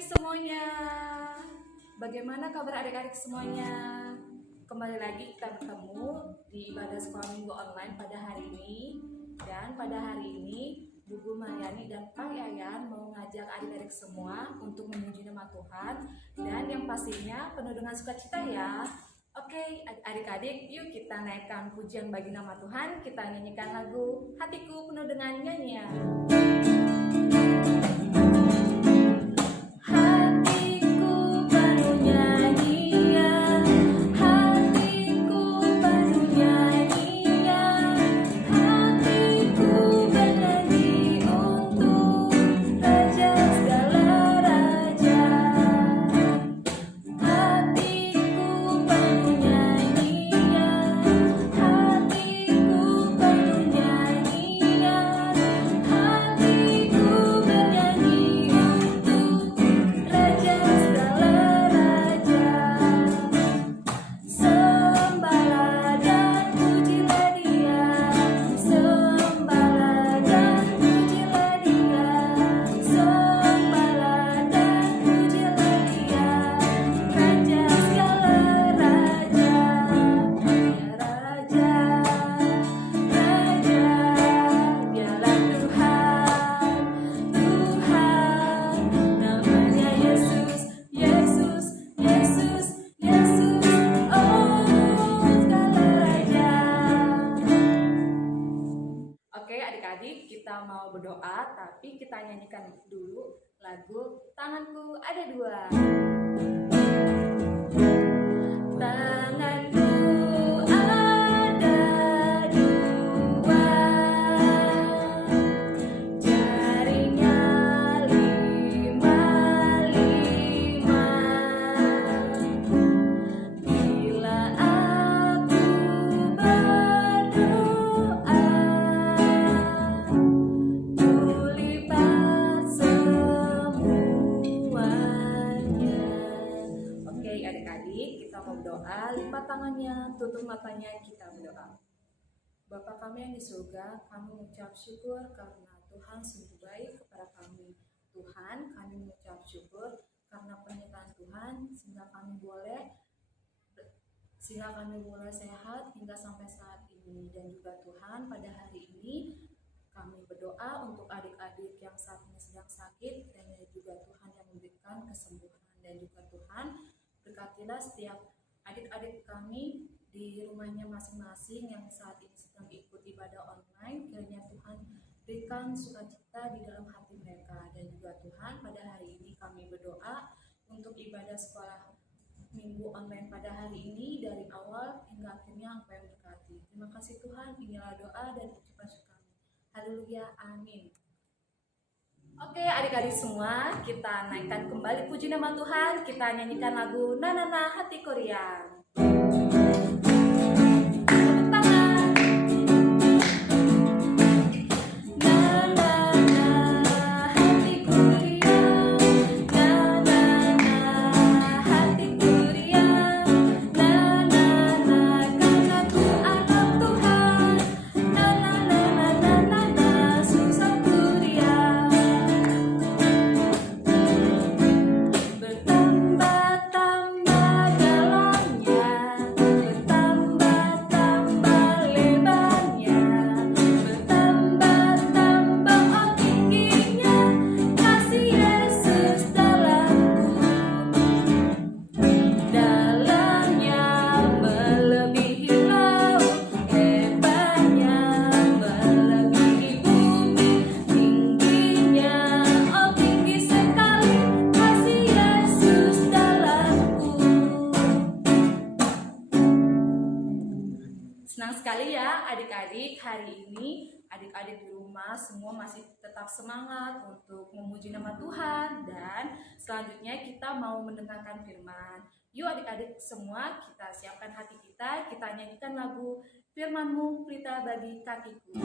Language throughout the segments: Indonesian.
adik-adik semuanya. Bagaimana kabar adik-adik semuanya? Kembali lagi kita bertemu di ibadah sekolah minggu online pada hari ini. Dan pada hari ini Bu Guru Mariani dan Pak Yayan mau ngajak adik-adik semua untuk memuji nama Tuhan. Dan yang pastinya penuh dengan sukacita ya. Oke, adik-adik, yuk kita naikkan pujian bagi nama Tuhan. Kita nyanyikan lagu Hatiku Penuh Dengan Nyanyian. Kita mau berdoa, tapi kita nyanyikan dulu lagu Tanganku Ada Dua. Tanganku ada dua, jarinya lima-lima. Bila aku berdoa, kulipat semuanya. Oke adik-adik, kita mau berdoa. Lipat tangannya, tutup matanya, kita berdoa. Bapa kami yang di surga, kami mengucap syukur karena Tuhan sungguh baik kepada kami. Tuhan, kami mengucap syukur karena penyertaan Tuhan sehingga kami boleh sehat hingga sampai saat ini. Dan juga Tuhan, pada hari ini kami berdoa untuk adik-adik yang saat ini sedang sakit, dan juga Tuhan yang memberikan kesembuhan. Dan juga Tuhan, berkatilah setiap adik-adik kami di rumahnya masing-masing yang saat ini sedang ikut ibadah online. Kiranya Tuhan berikan sukacita di dalam hati mereka. Dan juga Tuhan, pada hari ini kami berdoa untuk ibadah sekolah minggu online pada hari ini, dari awal hingga akhirnya Engkau yang berkati. Terima kasih Tuhan, inilah doa dan ucapan syukur kami. Haleluya, amin. Oke adik-adik semua, kita naikkan kembali puji nama Tuhan. Kita nyanyikan lagu Nanana Hatiku Riang. Senang sekali ya adik-adik, hari ini adik-adik di rumah semua masih tetap semangat untuk memuji nama Tuhan. Dan selanjutnya kita mau mendengarkan firman. Yuk adik-adik semua, kita siapkan hati kita nyanyikan lagu Firman-Mu Pelita Bagi Kakiku.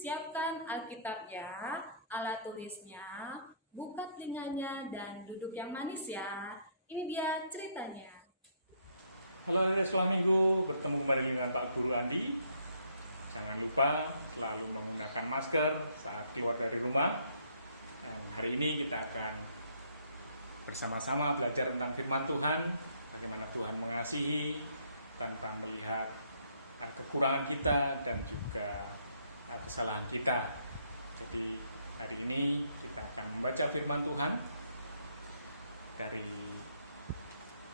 Siapkan Alkitabnya, alat tulisnya, buka telinganya, dan duduk yang manis ya. Ini dia ceritanya. Halo adik sekolah minggu, bertemu kembali dengan Pak Guru Andi. Jangan lupa selalu menggunakan masker saat keluar dari rumah. Dan hari ini kita akan bersama-sama belajar tentang firman Tuhan, bagaimana Tuhan mengasihi tanpa melihat kekurangan kita dan juga kesalahan kita. Jadi hari ini kita akan membaca firman Tuhan dari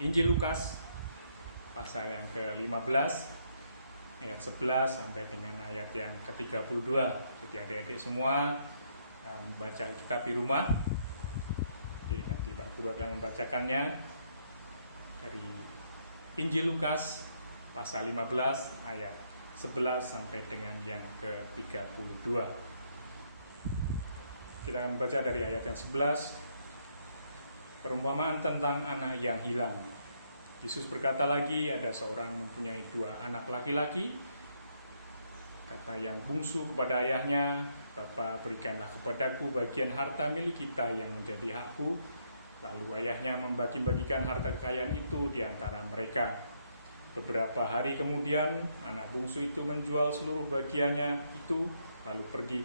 Injil Lukas pasal yang ke-15 ayat 11 sampai dengan ayat yang ke-32. Jadi adik-adik semua membaca Alkitab di rumah. Jadi nanti Pak Guru akan membacakannya dari Injil Lukas pasal 15 ayat 11 sampai dengan yang ke-32. Kita akan membaca dari ayat yang 11. Perumpamaan tentang anak yang hilang. Yesus berkata lagi, ada seorang mempunyai 2 anak laki-laki. Kata yang bungsu kepada ayahnya, Bapa, berikanlah kepadaku bagian harta milik kita yang menjadi hakku. Lalu ayahnya membagi-bagikan harta kekayaan itu di antara mereka. Beberapa hari kemudian, anak bungsu itu menjual seluruh bagiannya itu, lalu pergi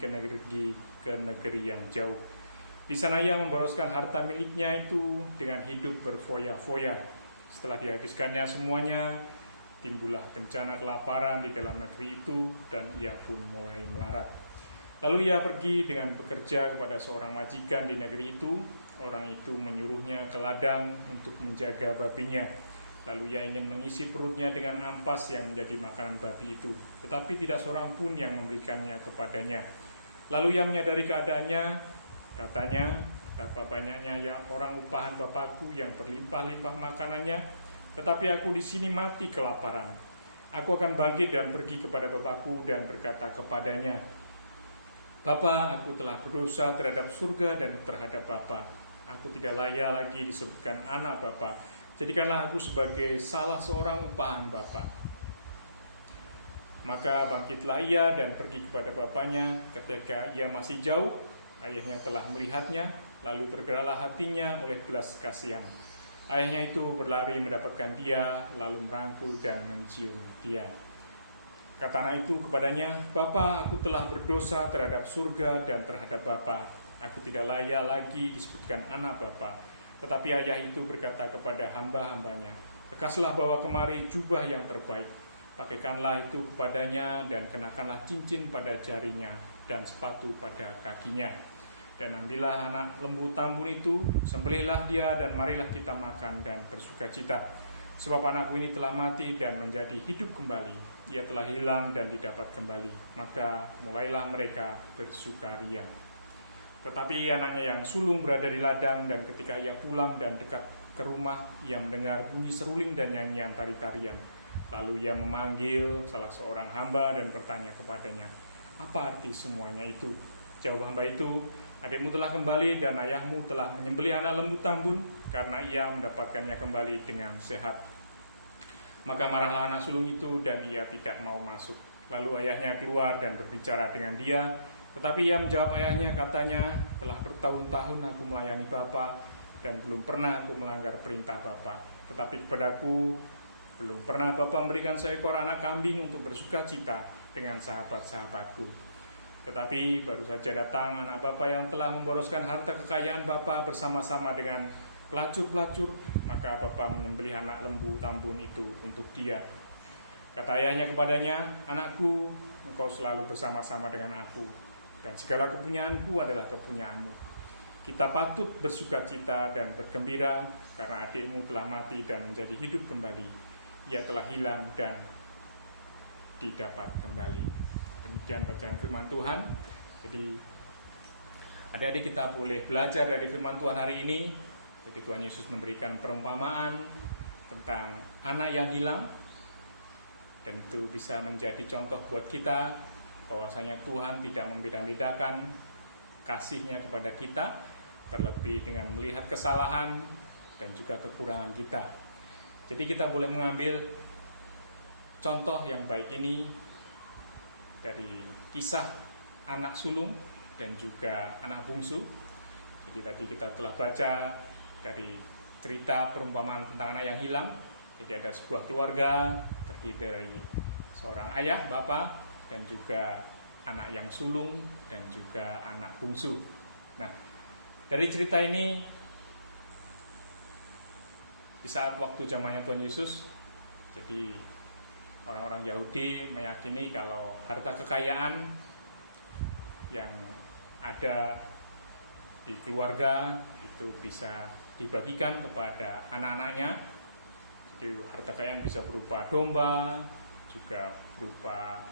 ke negeri yang jauh. Di sana ia memboroskan harta miliknya itu dengan hidup berfoya-foya. Setelah dihabiskannya semuanya, timbullah bencana kelaparan di dalam negeri itu, dan ia pun mulai melarat. Lalu ia pergi dengan bekerja kepada seorang majikan di negeri itu. Orang itu menyuruhnya ke ladang untuk menjaga babinya. Lalu ia ingin mengisi perutnya dengan ampas yang menjadi makanan babi itu, tetapi tidak seorang pun yang memberikannya kepadanya. Lalu ia menyadari keadaannya, katanya, betapa banyaknya yang orang upahan Bapakku yang berlimpah-limpah makanannya, tetapi aku di sini mati kelaparan. Aku akan bangkit dan pergi kepada Bapakku dan berkata kepadanya, Bapa, aku telah berdosa terhadap surga dan terhadap Bapa. Aku tidak layak lagi disebutkan anak Bapa. Jadikanlah aku sebagai salah seorang upahan Bapa. Maka bangkitlah ia dan pergi kepada bapaknya. Ketika ia masih jauh, ayahnya telah melihatnya, lalu tergeraklah hatinya oleh belas kasihan. Ayahnya itu berlari mendapatkan dia, lalu merangkul dan mencium dia. Kata anak itu kepadanya, Bapa, aku telah berdosa terhadap surga dan terhadap Bapa. Aku tidak layak lagi disebutkan anak Bapa. Tetapi ayah itu berkata kepada hamba-hambanya, bekaslah bawa kemari jubah yang terbaik. Pakaikanlah itu kepadanya dan kenakanlah cincin pada jarinya dan sepatu pada kakinya. Dan ambillah anak lembu tambun itu, sembelihlah dia dan marilah kita makan dan bersukacita. Sebab anakku ini telah mati dan menjadi hidup kembali. Ia telah hilang dan didapat kembali. Maka mulailah mereka bersukaria. Tetapi anaknya yang sulung berada di ladang, dan ketika ia pulang dan dekat ke rumah, ia mendengar bunyi seruling dan nyanyian tari-tarian. Lalu ia memanggil salah seorang hamba dan bertanya kepadanya, apa arti semuanya itu? Jawab hamba itu, adikmu telah kembali dan ayahmu telah menyembelih anak lembu tambun karena ia mendapatkannya kembali dengan sehat. Maka marahlah anak sulung itu dan ia tidak mau masuk. Lalu ayahnya keluar dan berbicara dengan dia. Tetapi ia menjawab ayahnya, katanya, telah bertahun-tahun aku melayani Bapa dan belum pernah aku melanggar perintah Bapa. Tetapi kepadaku belum pernah Bapa memberikan seekor anak kambing untuk bersukacita dengan sahabat-sahabatku. Tetapi baru saja datang anak Bapa yang telah memboroskan harta kekayaan Bapa bersama-sama dengan pelacur-pelacur, maka Bapa menyembelih anak lembu tambun itu untuk dia. Kata ayahnya kepadanya, anakku, engkau selalu bersama-sama dengan aku, dan segala kepunyaanku adalah kepunyaanmu. Kita patut bersukacita dan bergembira karena adikmu telah mati dan menjadi hidup kembali. Ia telah hilang dan didapat kembali. Demikian bacaan firman Tuhan. Jadi adik-adik kita boleh belajar dari firman Tuhan hari ini. Jadi Tuhan Yesus memberikan perumpamaan tentang anak yang hilang, dan itu bisa menjadi contoh buat kita bahwasanya Tuhan tidak membeda-bedakan kasih-Nya kepada kita, terlebih dengan melihat kesalahan dan juga kekurangan kita. Jadi kita boleh mengambil contoh yang baik ini dari kisah anak sulung dan juga anak bungsu. Jadi tadi kita telah baca dari cerita perumpamaan tentang anak yang hilang. Jadi ada sebuah keluarga, terdiri dari seorang ayah, bapak, dan juga anak yang sulung dan juga anak bungsu. Nah, dari cerita ini di saat waktu zamannya Tuhan Yesus, jadi orang-orang Yahudi meyakini kalau harta kekayaan yang ada di keluarga itu bisa dibagikan kepada anak-anaknya. Itu harta kekayaan bisa berupa domba, juga berupa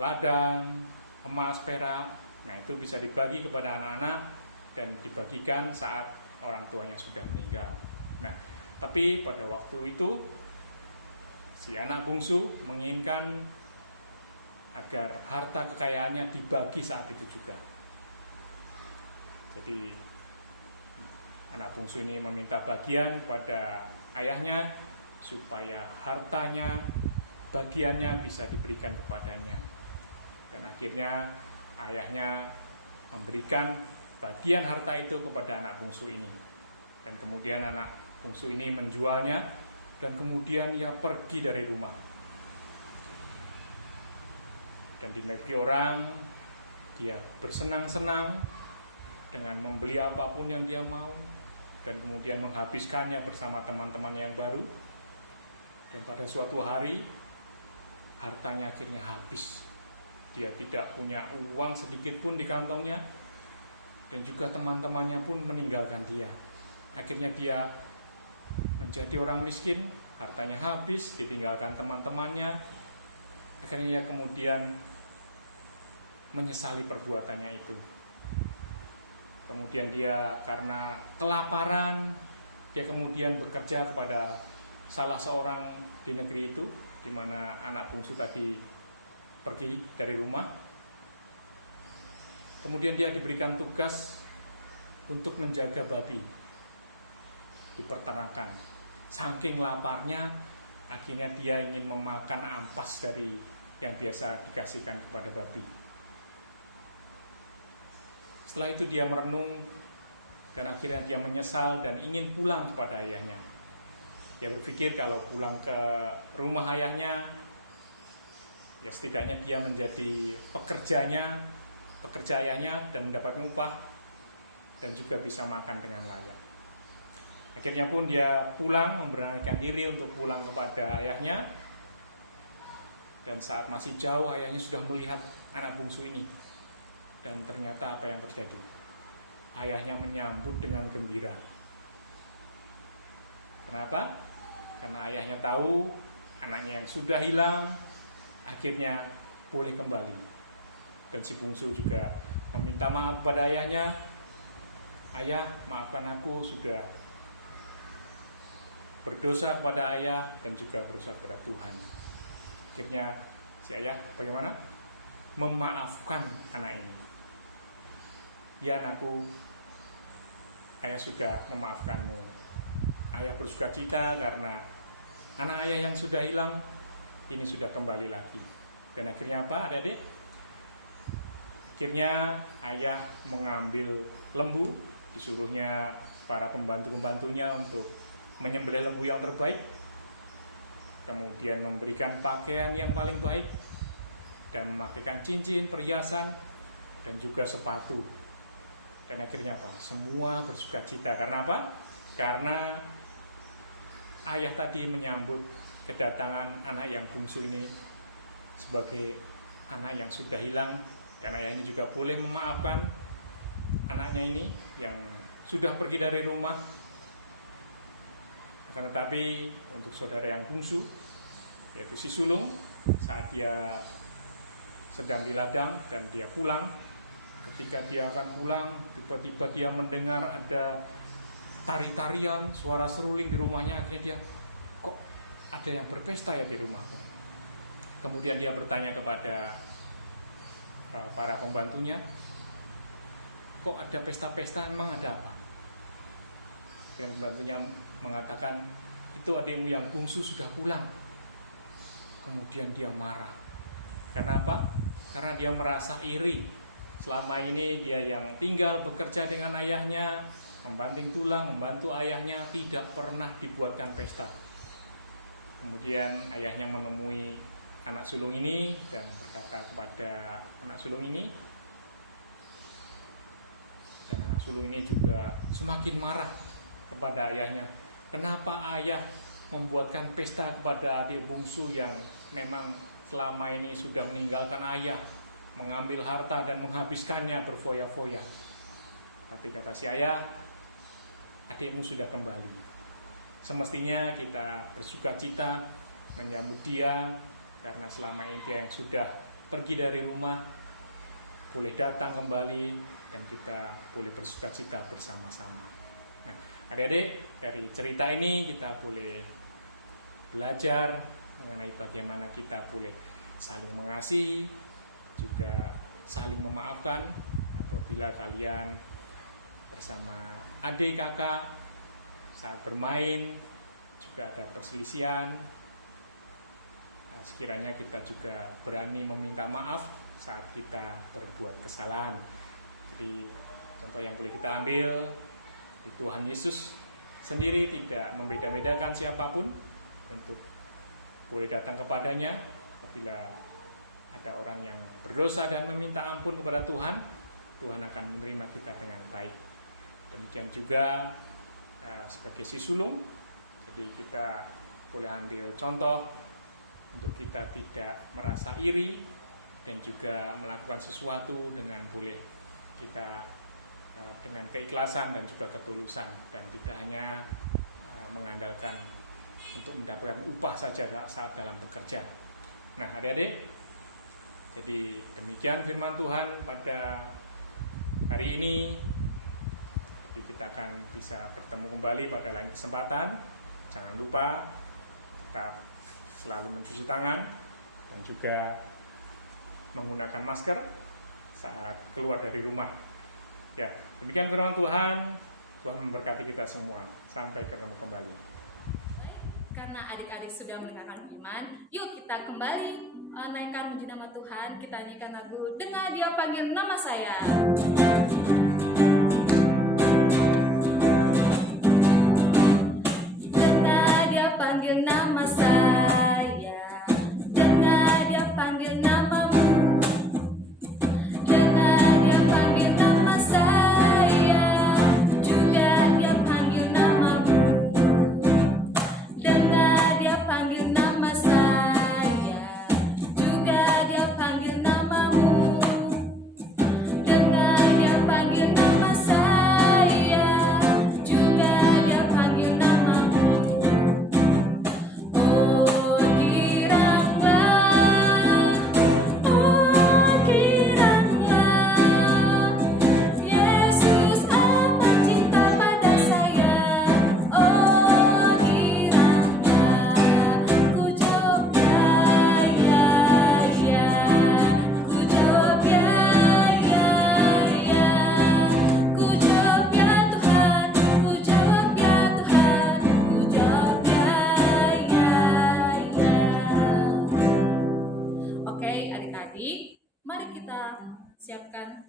ladang, emas, perak. Nah, itu bisa dibagi kepada anak-anak dan dibagikan saat orang tuanya sudah meninggal. Nah, tapi pada waktu itu si anak bungsu menginginkan agar harta kekayaannya dibagi saat itu juga. Jadi anak bungsu ini meminta bagian kepada ayahnya supaya hartanya, bagiannya bisa diberikan kepadanya. Dan akhirnya ayahnya memberikan bagian harta itu kepada anak bungsu ini. Dan kemudian anak bungsu ini menjualnya dan kemudian ia pergi dari rumah. Dan di negeri orang dia bersenang-senang dengan membeli apapun yang dia mau dan kemudian menghabiskannya bersama teman-teman yang baru. Dan pada suatu hari hartanya akhirnya habis. Dia tidak punya uang sedikit pun di kantongnya dan juga teman-temannya pun meninggalkan dia. Akhirnya dia menjadi orang miskin, hartanya habis, ditinggalkan teman-temannya. Akhirnya kemudian menyesali perbuatannya itu. Kemudian dia karena kelaparan, dia kemudian bekerja kepada salah seorang di negeri itu, di mana anak bungsu tadi pergi dari rumah. Kemudian dia diberikan tugas untuk menjaga babi di peternakan. Saking laparnya, akhirnya dia ingin memakan ampas dari yang biasa dikasihkan kepada babi. Setelah itu dia merenung dan akhirnya dia menyesal dan ingin pulang kepada ayahnya. Dia berpikir kalau pulang ke rumah ayahnya, ya setidaknya dia menjadi pekerja ayahnya dan mendapat upah dan juga bisa makan dengan layak. Akhirnya pun dia pulang, memberanikan diri untuk pulang kepada ayahnya. Dan saat masih jauh, ayahnya sudah melihat anak bungsu ini. Dan ternyata apa yang terjadi? Ayahnya menyambut dengan gembira. Kenapa? Karena ayahnya tahu anaknya yang sudah hilang akhirnya boleh kembali. Dan si bungsu juga meminta maaf kepada ayahnya. Ayah, maafkan aku sudah berdosa kepada ayah dan juga berdosa kepada Tuhan. Akhirnya si ayah bagaimana? Memaafkan anak ini. Ya anakku, ayah sudah memaafkanmu. Ayah bersuka cita karena anak ayah yang sudah hilang ini sudah kembali lagi. Dan akhirnya apa, adik-adik? Akhirnya ayah mengambil lembu, disuruhnya para pembantu-pembantunya untuk menyembelih lembu yang terbaik, kemudian memberikan pakaian yang paling baik dan memakaikan cincin, perhiasan dan juga sepatu. Dan akhirnya semua bersuka cita. Karena apa? Karena ayah tadi menyambut kedatangan anak yang bungsu ini sebagai anak yang sudah hilang. Karena ayah ini juga boleh memaafkan anaknya ini yang sudah pergi dari rumah. Tetapi untuk saudara yang bungsu, yaitu si sulung, saat dia sedang di ladang dan dia pulang, ketika dia akan pulang, tiba-tiba dia mendengar ada tari-tarian, suara seruling di rumahnya. Akhirnya dia, kok ada yang berpesta ya di rumah? Kemudian dia bertanya kepada para pembantunya, kok ada pesta-pesta, emang ada apa? Dan pembantunya mengatakan, itu adikmu yang bungsu sudah pulang. Kemudian dia marah. Kenapa? Karena dia merasa iri selama ini dia yang tinggal bekerja dengan ayahnya, membanting tulang, membantu ayahnya, tidak pernah dibuatkan pesta. Kemudian ayahnya menemui anak sulung ini dan berkata kepada anak sulung ini, anak sulung ini juga semakin marah kepada ayahnya. Kenapa ayah membuatkan pesta kepada adik bungsu yang memang selama ini sudah meninggalkan ayah, mengambil harta dan menghabiskannya berfoya-foya. Tapi kata si ayah, adikmu sudah kembali. Semestinya kita bersuka cita menyambut dia, karena selama ini dia yang sudah pergi dari rumah, boleh datang kembali dan kita boleh bersuka cita bersama-sama. Nah, adik-adik, dari cerita ini kita boleh belajar mengenai bagaimana kita boleh saling mengasihi, juga saling memaafkan apabila kalian bersama adik kakak saat bermain juga ada perselisihan. Nah, sekiranya kita juga berani meminta maaf saat kita berbuat kesalahan. Jadi contoh yang boleh kita ambil, Tuhan Yesus sendiri tidak membeda-bedakan siapapun untuk boleh datang kepadanya. Apabila ada orang yang berdosa dan meminta ampun kepada Tuhan, Tuhan akan menerima kita dengan baik. Demikian juga sebagai si sulung, jadi kita boleh ambil contoh untuk kita tidak merasa iri dan juga melakukan sesuatu dengan boleh kita dengan keikhlasan dan juga ketulusan, dan tidak hanya mengandalkan untuk mendapatkan upah saja saat dalam bekerja. Nah, adik-adik, jadi demikian firman Tuhan pada hari ini. Kita akan bisa bertemu kembali pada lain kesempatan. Jangan lupa kita selalu mencuci tangan dan juga menggunakan masker saat keluar dari rumah. Ya, demikian firman Tuhan. Tuhan memberkati kita semua. Sampai ketemu kembali. Karena adik-adik sudah mendengarkan firman, yuk kita kembali naikkan puji nama Tuhan. Kita nyanyikan lagu "Dengar Dia Panggil Nama Saya". Dengar Dia panggil nama saya, dengar Dia panggil namamu, dengar Dia panggil nama saya, juga Dia panggil namamu. Dengar Dia panggil nama saya, juga Dia panggil namamu. Dengar Dia panggil nama saya, juga Dia panggil namamu. Oh giranglah, Yesus amat cinta pada saya. Oh giranglah, ku jawab ya, ku jawab ya, ku jawab ya Tuhan, ku jawab ya Tuhan, ku jawab ya. Oke, adik-adik, mari kita siapkan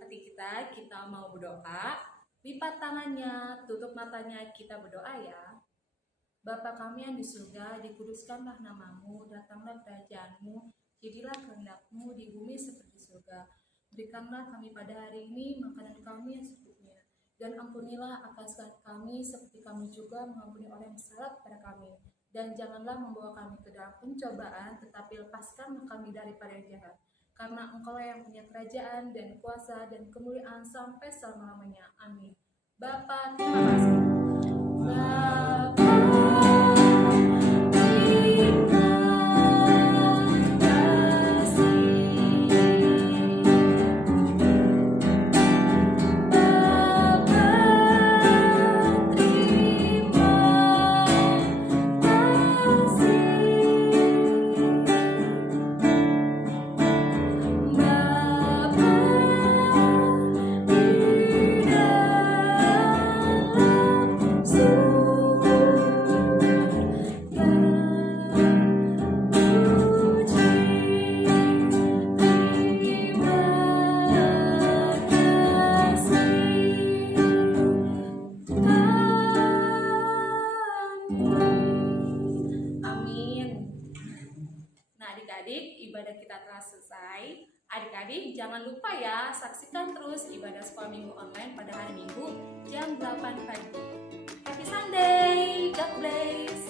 hati kita. Kita mau berdoa. Lipat tangannya, tutup matanya, kita berdoa ya. Bapa kami yang di surga, dikuduskanlah namamu, datanglah kerajaanmu, jadilah kehendakmu di bumi seperti surga. Berikanlah kami pada hari ini makanan kami yang secukupnya, dan ampunilah akan salah kami seperti kami juga mengampuni orang yang salah kepada kami. Dan janganlah membawa kami ke dalam pencobaan, tetapi lepaskanlah kami daripada yang jahat. Karena Engkau yang punya kerajaan dan kuasa dan kemuliaan sampai selama-lamanya. Amin. Bapa, terima kasih. Bapa, terima kasih. Jadi jangan lupa ya, saksikan terus ibadah sekolah minggu online pada hari Minggu jam 8 pagi. Happy Sunday, God bless.